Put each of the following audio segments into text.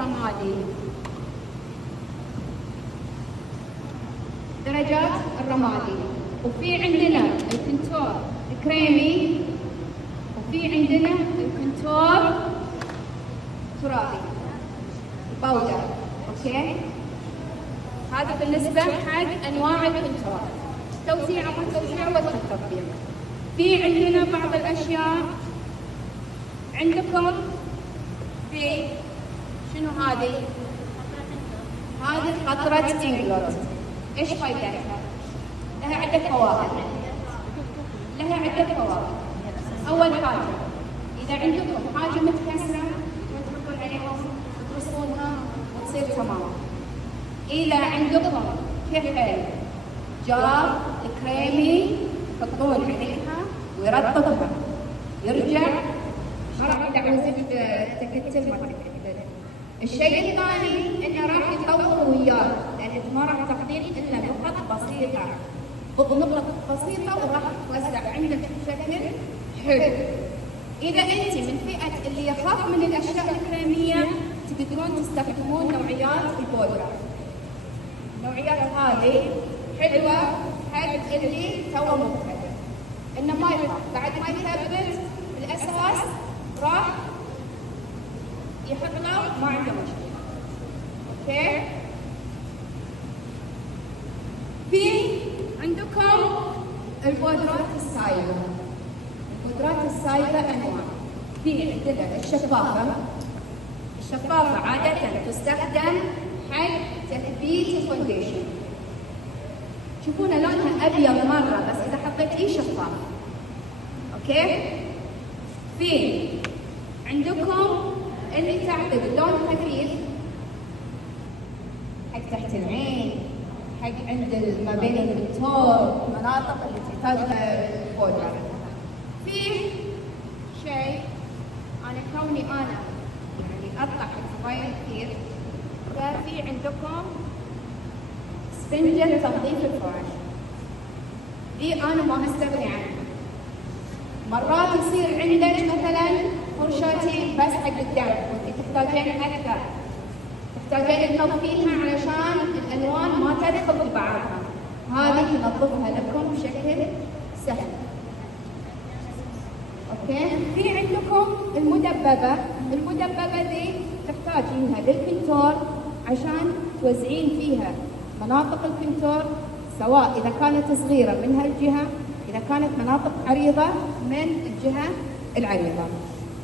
الرمادي. درجات الرمادي. وفي عندنا الكونتور الكريمي، وفي عندنا الكونتور ترابي باودر. اوكي، هذا بالنسبه حق انواع الكونتور، توزيع وتوزيع والتطبيق. في عندنا بعض الاشياء عندكم في شنو هذه؟ هذه قطرة انجلوت. ايش فايدتها؟ لها عدة فوائد. أول حاجة، إذا عندكم حاجة متكسرة وتحطون عليها وترصونها وتصير تمام. إذا عندكم كحل جار كريمي تحطون عليها ويرطبها يرجع عاوزة تكتل ما تكتل. الشيء الثاني انه راح يطول وياك، لان انت ما راح تاخذين الا نقط بسيطه، نقط بسيطه وراح توسع عندك بشكل حلو. اذا انت من فئه اللي يخاف من الاشياء الكريميه تقدرون تستخدمون نوعيات البودره. النوعيات هذه حلوه حق اللي توه مبتدئ، انه ما يخاف بعد ما يثبت الاساس راح يحط له ما عنده مشكله. اوكي، في عندكم البودرات السائله. البودرات السائله انواع. في عندنا الشفافه عاده تستخدم حق تثبيت الفونديشن. تشوفونه لونها ابيض مره بس اذا حطيتيه شفاف. اوكي، في عندكم اللي تعطي لون خفيف حق تحت العين، حق عند ما بين الكونتور، المناطق اللي تحتاجها البودرة. في شيء انا كوني انا يعني اطلع حق زباين كثير، ففي عندكم سفنجة تنظيف الفرش. دي انا ما استغني عنها. مرات يصير عندك مثلا فرشاتي بس حق الدم وانت تحتاجين اكثر، تحتاجين تنظفيها علشان الالوان ما تدخل ببعضها، هذه تنظفها لكم بشكل سهل. اوكي، في عندكم المدببه دي تحتاجينها للكونتور عشان توزعين فيها مناطق الكونتور، سواء اذا كانت صغيره من هالجهه، إذا كانت مناطق عريضة من الجهة العريضة.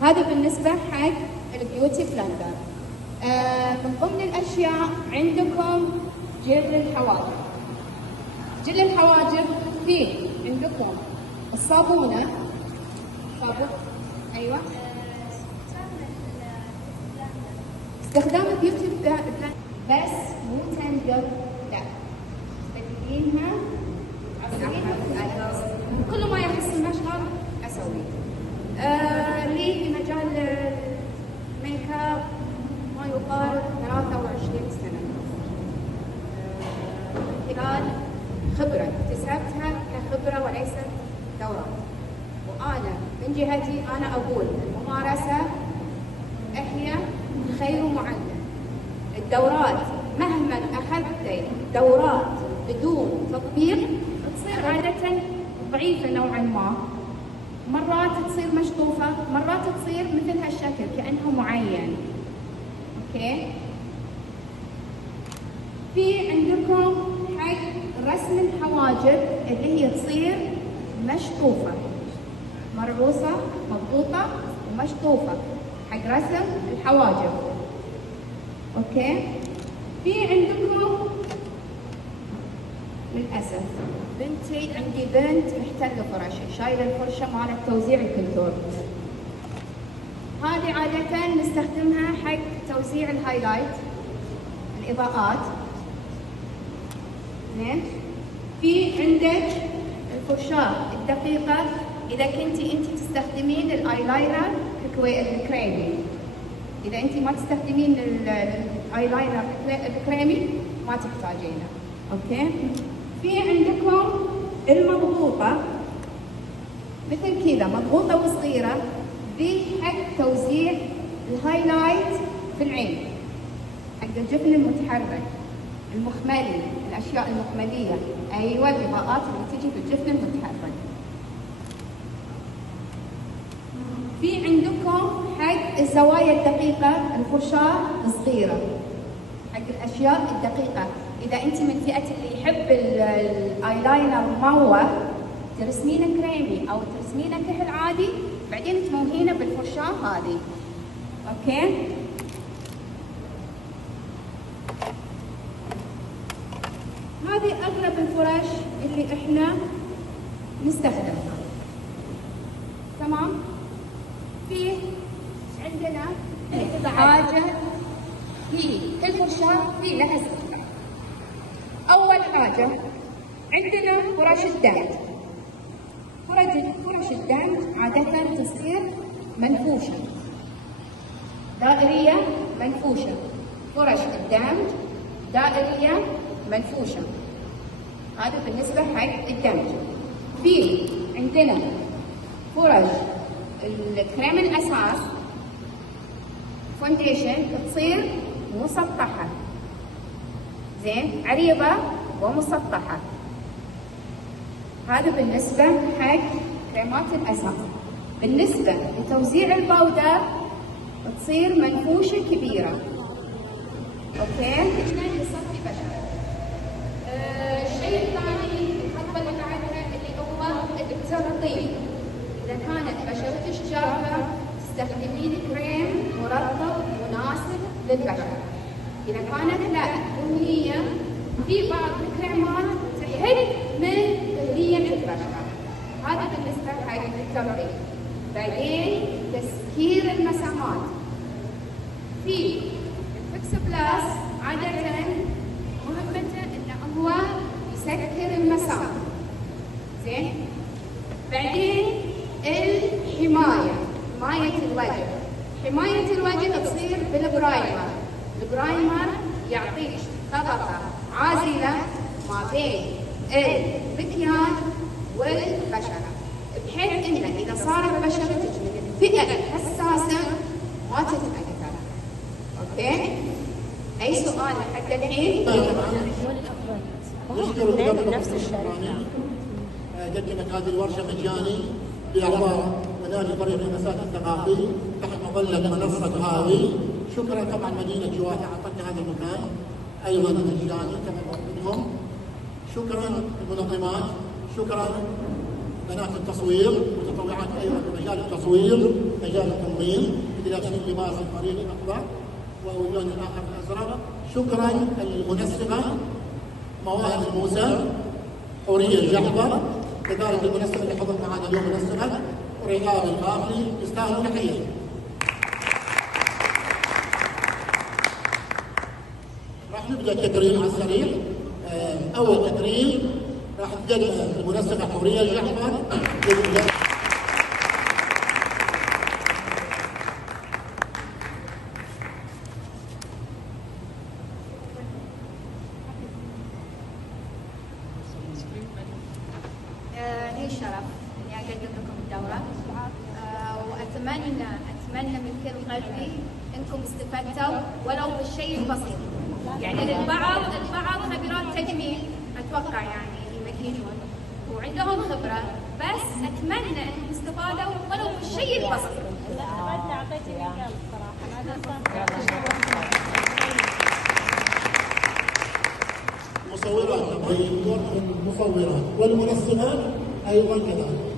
هذا بالنسبة حق البيوتي بلندر. من ضمن الأشياء عندكم جل الحواجب. في عندكم الصابونة، أيوة، استخدام البيوتي بلندر بس مو تنقض، لا تستخدمينها كل ما يحس المشهر اسويه. لي في مجال الميك اب ما يقارب 23 سنه، خلال خبره اكتسبتها كخبره وليست دورات. وانا من جهتي انا اقول الممارسه هي خير معلم. الدورات مهما اخذتي دورات بدون تطبيق تصير عادة ضعيفة نوعا ما، مرات تصير مشطوفة، مرات تصير مثل هالشكل كأنه معين. اوكي، في عندكم حق رسم الحواجب اللي هي تصير مشطوفة، مرعوصة مضبوطة ومشطوفة حق رسم الحواجب. اوكي، في عندكم للأسف بنتي، عندي بنت محتلة فرشة، شايلة الفرشة مالت توزيع الكونتور. هذه عادة نستخدمها حق توزيع الهايلايت، الإضاءات. زين، في عندك الفرشاة الدقيقة إذا كنتي أنت تستخدمين الآيلاينر الكريمي. إذا أنت ما تستخدمين الآيلاينر الكريمي ما تحتاجينه. أوكي، في عندكم المضغوطة مثل كذا، مضغوطة وصغيرة، ذي حق توزيع الهايلايت في العين. حق الجفن المتحرك، المخملي، الاشياء المخمليه، ايوه الاضاءات اللي تجي في الجفن المتحرك. في عندكم حق الزوايا الدقيقه الفرشاه الصغيره، حق الاشياء الدقيقه. اذا انت من فئه اللي يحب الايلاينر مموه ترسمينه كريمي او ترسمينه كحل عادي، بعدين تموهينه بالفرشاه هذه. اوكي؟ هذه اغلب الفرش اللي احنا نستخدمها. تمام؟ في عندنا حاجه، هي كل فرشاه في لها استخدام. اول حاجه عندنا فرش الدمج. فرش الدمج عاده تصير منفوشه، دائريه منفوشه. فرش الدمج دائريه منفوشه، هذا بالنسبه حق الدمج. في عندنا فرش الكريم الاساس فونديشن تصير مسطحه، زين، عريضه ومسطحه. هذا بالنسبه حق كريمات الاساس. بالنسبه لتوزيع الباودر تصير منفوشه كبيره. اوكي؟ هنا لسطح بشره. الشيء الثاني الخطوه اللي بعدها اللي هو الترطيب. اذا كانت بشرتك جافه تستخدمين كريم مرطب مناسب للبشره. اذا كانت لا دهنيه، في بعض الكريمات تحد من دهنيه البشره. هذا بالنسبه حق الترطيب. بعدين تسكير المسامات. في الفكس بلاس عاده مهمته انه هو يسكر المسام، زين. بعدين الحمايه، حمايه الوجه. حمايه الوجه تصير بالبرايمر. البرايمر يعطيك طبقه عازله ما بين المكياج والبشره، بحيث انه اذا صارت بشرتك من الفئه الحساسه ما تتاثر. اوكي؟ اي سؤال لحد الحين؟ نفس الشركه قدمت هذه الورشه مجاني لاعضاء ونادي فريق المساك الثقافي تحت مظله منصه هاوي. شكرا طبعا مدينه جواته اعطتنا هذا المكان ايضا مجاني كما منهم. شكرا المنظمات، شكرا بنات التصوير، متطوعات ايضا في مجال التصوير، مجال التنظيم، لابسين لباس الفريق الاخضر واللون الاخر الازرق. شكرا المنسقه مواهب موسى، حوريه الجحظه، كذلك المنسقه اللي حضرت معنا اليوم منسقه رياض الباقلي، يستاهلوا تحيه. راح نبدا التكريم على السريع. اول تكريم راح تقدم المنسقه حوريه الجحظه. لي الشرف اني اقدم لكم الدوره، واتمنى من كل قلبي انكم استفدتوا ولو بالشيء البسيط. يعني البعض خبيرات تجميل اتوقع يعني يمكنون وعندهم خبره، بس اتمنى انكم استفادوا ولو بالشيء البسيط. استفدنا، اعطيتني مثال الصراحه. مصورات المصورات والمنسقات ايضا كذلك.